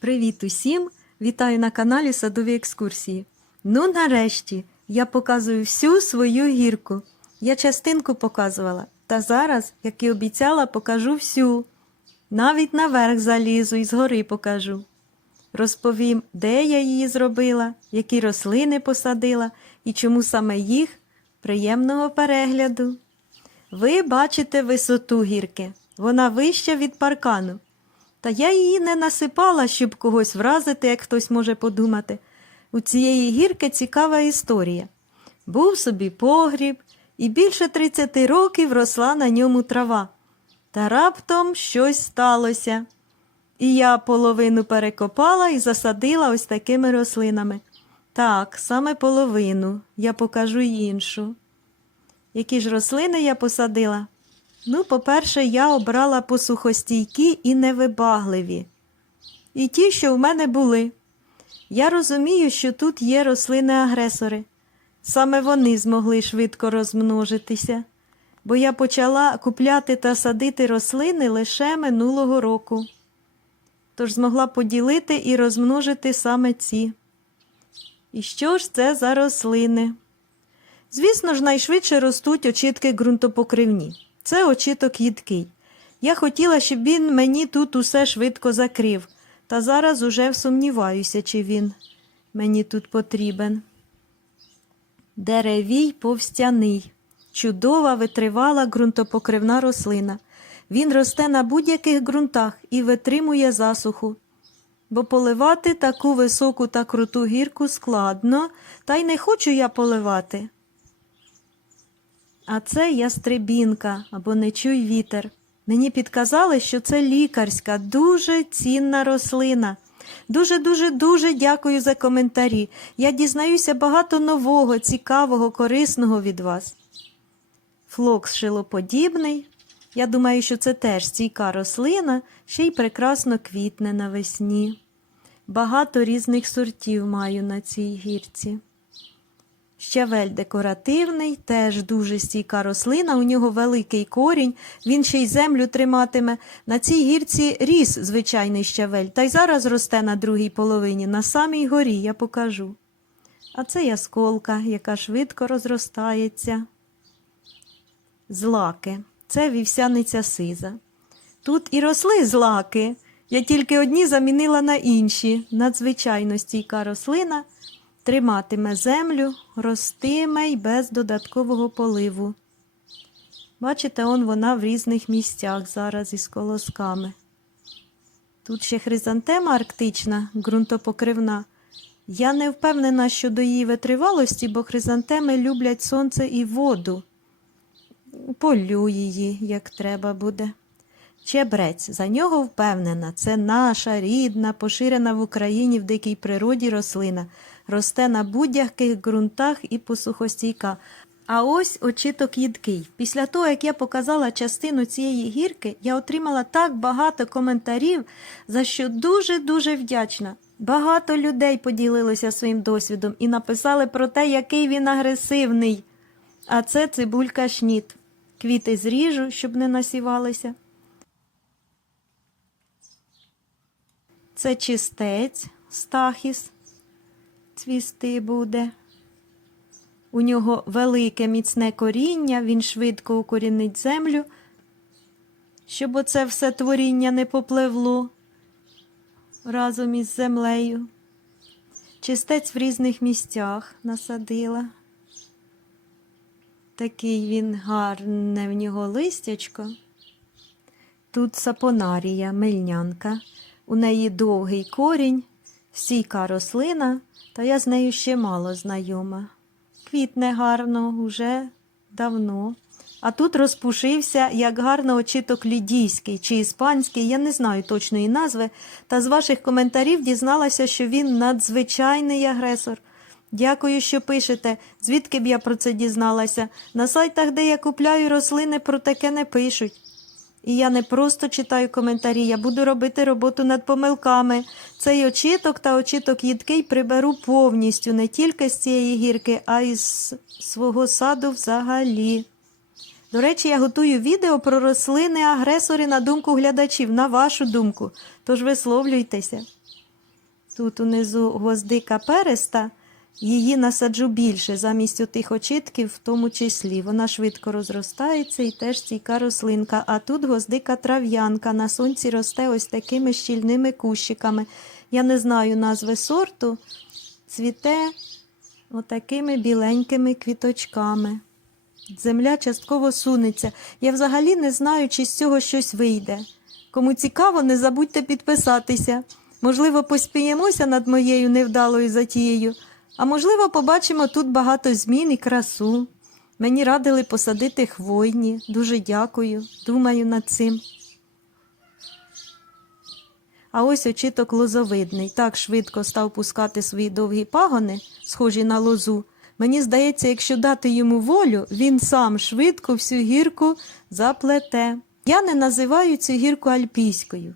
Привіт усім! Вітаю на каналі Садові екскурсії. Ну, нарешті, я показую всю свою гірку. Я частинку показувала, та зараз, як і обіцяла, покажу всю. Навіть наверх залізу і згори покажу. Розповім, де я її зробила, які рослини посадила і чому саме їх. Приємного перегляду. Ви бачите висоту гірки. Вона вища від паркану. Та я її не насипала, щоб когось вразити, як хтось може подумати. У цієї гірки цікава історія. Був собі погріб, і більше 30 років росла на ньому трава. Та раптом щось сталося. І я половину перекопала і засадила ось такими рослинами. Так, саме половину, я покажу іншу. Які ж рослини я посадила? Ну, по-перше, я обрала посухостійкі і невибагливі. І ті, що в мене були. Я розумію, що тут є рослини-агресори. Саме вони змогли швидко розмножитися, бо я почала купляти та садити рослини лише минулого року. Тож змогла поділити і розмножити саме ці. І що ж це за рослини? Звісно ж, найшвидше ростуть очітки ґрунтопокривні. Це очіток їдкий. Я хотіла, щоб він мені тут усе швидко закрив, та зараз уже сумніваюся, чи він мені тут потрібен. Деревій повстяний, чудова витривала ґрунтопокривна рослина. Він росте на будь-яких ґрунтах і витримує засуху. Бо поливати таку високу та круту гірку складно, та й не хочу я поливати. А це ястребінка або не чуй вітер. Мені підказали, що це лікарська, дуже цінна рослина. Дуже, дуже, дуже дякую за коментарі. Я дізнаюся багато нового, цікавого, корисного від вас. Флокс шилоподібний. Я думаю, що це теж стійка рослина, ще й прекрасно квітне навесні. Багато різних сортів маю на цій гірці. Щавель декоративний, теж дуже стійка рослина, у нього великий корінь, він ще й землю триматиме. На цій гірці ріс звичайний щавель, та й зараз росте на другій половині, на самій горі я покажу. А це ясколка, яка швидко розростається. Злаки. Це вівсяниця сиза. Тут і росли злаки. Я тільки одні замінила на інші. Надзвичайно стійка рослина триматиме землю, ростиме й без додаткового поливу. Бачите, он вона в різних місцях зараз із колосками. Тут ще хризантема арктична, ґрунтопокривна. Я не впевнена щодо її витривалості, бо хризантеми люблять сонце і воду. Полю її, як треба буде. Чебрець, за нього впевнена, це наша рідна, поширена в Україні в дикій природі рослина, росте на будь-яких ґрунтах і посухостійка. А ось очіток їдкий. Після того, як я показала частину цієї гірки, я отримала так багато коментарів, за що дуже-дуже вдячна. Багато людей поділилися своїм досвідом і написали про те, який він агресивний. А це цибулька шніт. Квіти зріжу, щоб не насівалися. Це чистець стахіс, цвісти буде. У нього велике міцне коріння, він швидко укорінить землю, щоб оце все творіння не попливло разом із землею. Чистець в різних місцях насадила. Такий він гарне в нього листячко. Тут сапонарія, мельнянка. У неї довгий корінь, стійка рослина, та я з нею ще мало знайома. Квітне гарно уже давно. А тут розпушився, як гарно очіток лідійський чи іспанський, я не знаю точної назви, та з ваших коментарів дізналася, що він надзвичайний агресор. Дякую, що пишете. Звідки б я про це дізналася? На сайтах, де я купляю рослини, про таке не пишуть. І я не просто читаю коментарі, я буду робити роботу над помилками. Цей очіток та очіток їдкий приберу повністю, не тільки з цієї гірки, а й з свого саду взагалі. До речі, я готую відео про рослини-агресори на думку глядачів, на вашу думку, тож висловлюйтеся. Тут унизу гвоздика переста, її насаджу більше, замість отих очитків, в тому числі. Вона швидко розростається і теж стійка рослинка. А тут гвоздика трав'янка. На сонці росте ось такими щільними кущиками. Я не знаю назви сорту, цвіте отакими біленькими квіточками. Земля частково сунеться. Я взагалі не знаю, чи з цього щось вийде. Кому цікаво, не забудьте підписатися. Можливо, поспіємося над моєю невдалою затією, а можливо, побачимо тут багато змін і красу. Мені радили посадити хвойні. Дуже дякую. Думаю над цим. А ось очіток лозовидний. Так швидко став пускати свої довгі пагони, схожі на лозу. Мені здається, якщо дати йому волю, він сам швидко всю гірку заплете. Я не називаю цю гірку альпійською.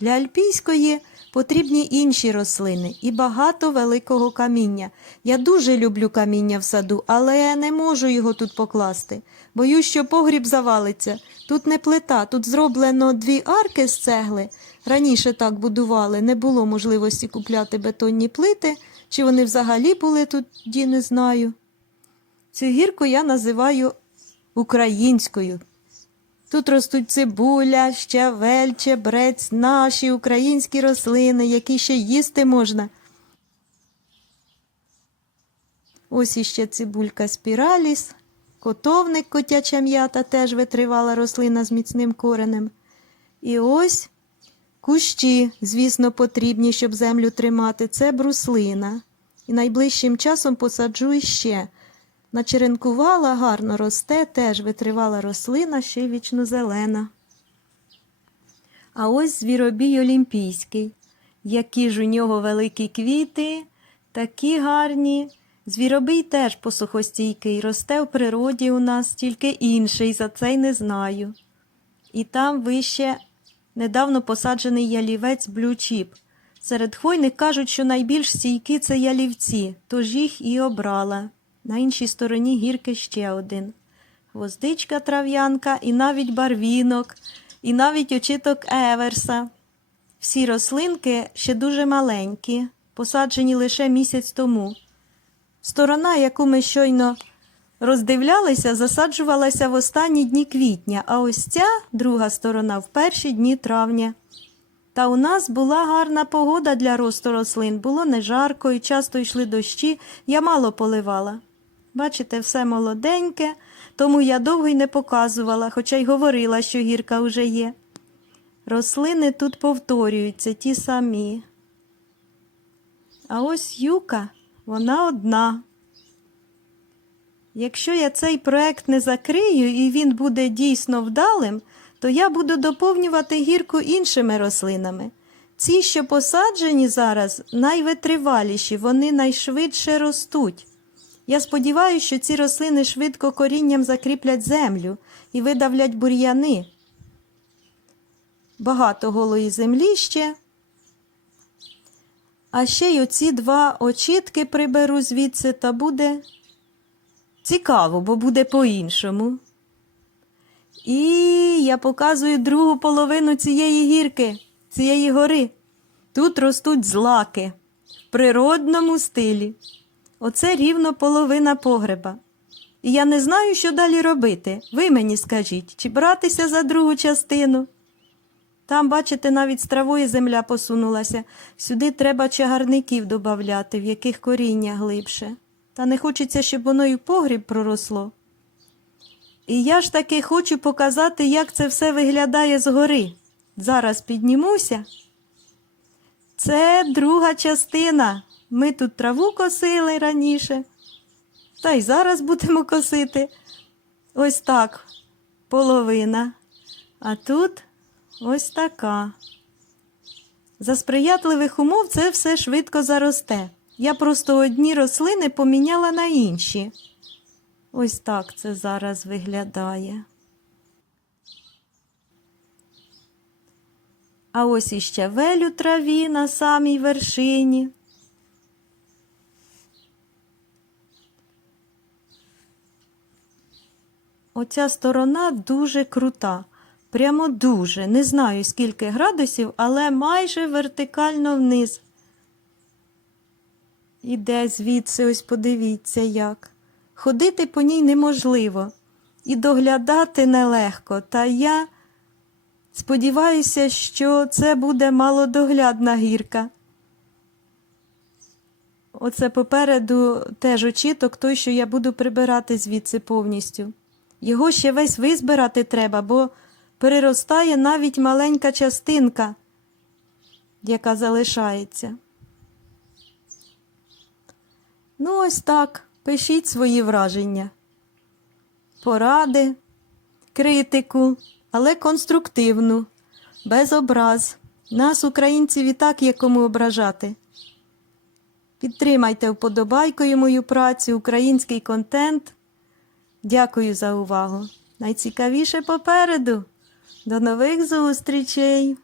Для альпійської потрібні інші рослини і багато великого каміння. Я дуже люблю каміння в саду, але я не можу його тут покласти. Боюсь, що погріб завалиться. Тут не плита, тут зроблено дві арки з цегли. Раніше так будували, не було можливості купляти бетонні плити, чи вони взагалі були тут, тоді не знаю. Цю гірку я називаю українською. Тут ростуть цибуля, щавель, чебрець, наші українські рослини, які ще їсти можна. Ось іще цибулька спіраліс, котовник котяча м'ята, теж витривала рослина з міцним коренем. І ось кущі, звісно, потрібні, щоб землю тримати. Це бруслина. І найближчим часом посаджу іще. Начеренкувала, гарно росте, теж витривала рослина, ще й вічно зелена. А ось звіробій олімпійський. Які ж у нього великі квіти, такі гарні. Звіробій теж посухостійкий, росте в природі у нас, тільки інший, за це й не знаю. І там вище недавно посаджений ялівець блючіп. Серед хвойних кажуть, що найбільш стійкі це ялівці, тож їх і обрала. На іншій стороні гірки ще один. Гвоздичка трав'янка, і навіть барвінок, і навіть очіток еверса. Всі рослинки ще дуже маленькі, посаджені лише місяць тому. Сторона, яку ми щойно роздивлялися, засаджувалася в останні дні квітня, а ось ця друга сторона в перші дні травня. Та у нас була гарна погода для росту рослин, було не жарко і часто йшли дощі, я мало поливала. Бачите, все молоденьке, тому я довго й не показувала, хоча й говорила, що гірка вже є. Рослини тут повторюються ті самі. А ось юка, вона одна. Якщо я цей проект не закрию і він буде дійсно вдалим, то я буду доповнювати гірку іншими рослинами. Ці, що посаджені зараз, найвитриваліші, вони найшвидше ростуть. Я сподіваюся, що ці рослини швидко корінням закріплять землю і видавлять бур'яни. Багато голої землі ще. А ще й оці два очітки приберу звідси, та буде цікаво, бо буде по-іншому. І я показую другу половину цієї гірки, цієї гори. Тут ростуть злаки в природному стилі. Оце рівно половина погреба. І я не знаю, що далі робити. Ви мені скажіть, чи братися за другу частину. Там, бачите, навіть з травою земля посунулася. Сюди треба чагарників додати, в яких коріння глибше. Та не хочеться, щоб воно і погріб проросло. І я ж таки хочу показати, як це все виглядає згори. Зараз піднімуся. Це друга частина. Ми тут траву косили раніше, та й зараз будемо косити. Ось так, половина. А тут ось така. За сприятливих умов це все швидко заросте. Я просто одні рослини поміняла на інші. Ось так це зараз виглядає. А ось іще велю траві на самій вершині. Оця сторона дуже крута. Прямо дуже. Не знаю, скільки градусів, але майже вертикально вниз. іде звідси, ось подивіться як. Ходити по ній неможливо і доглядати нелегко. Та я сподіваюся, що це буде малодоглядна гірка. Оце попереду теж очіток той, що я буду прибирати звідси повністю. Його ще весь визбирати треба, бо переростає навіть маленька частинка, яка залишається. Ну, ось так. Пишіть свої враження, поради, критику, але конструктивну, без образ. Нас, українців, і так є кому ображати. Підтримайте вподобайкою мою працю, український контент. Дякую за увагу. Найцікавіше попереду. До нових зустрічей!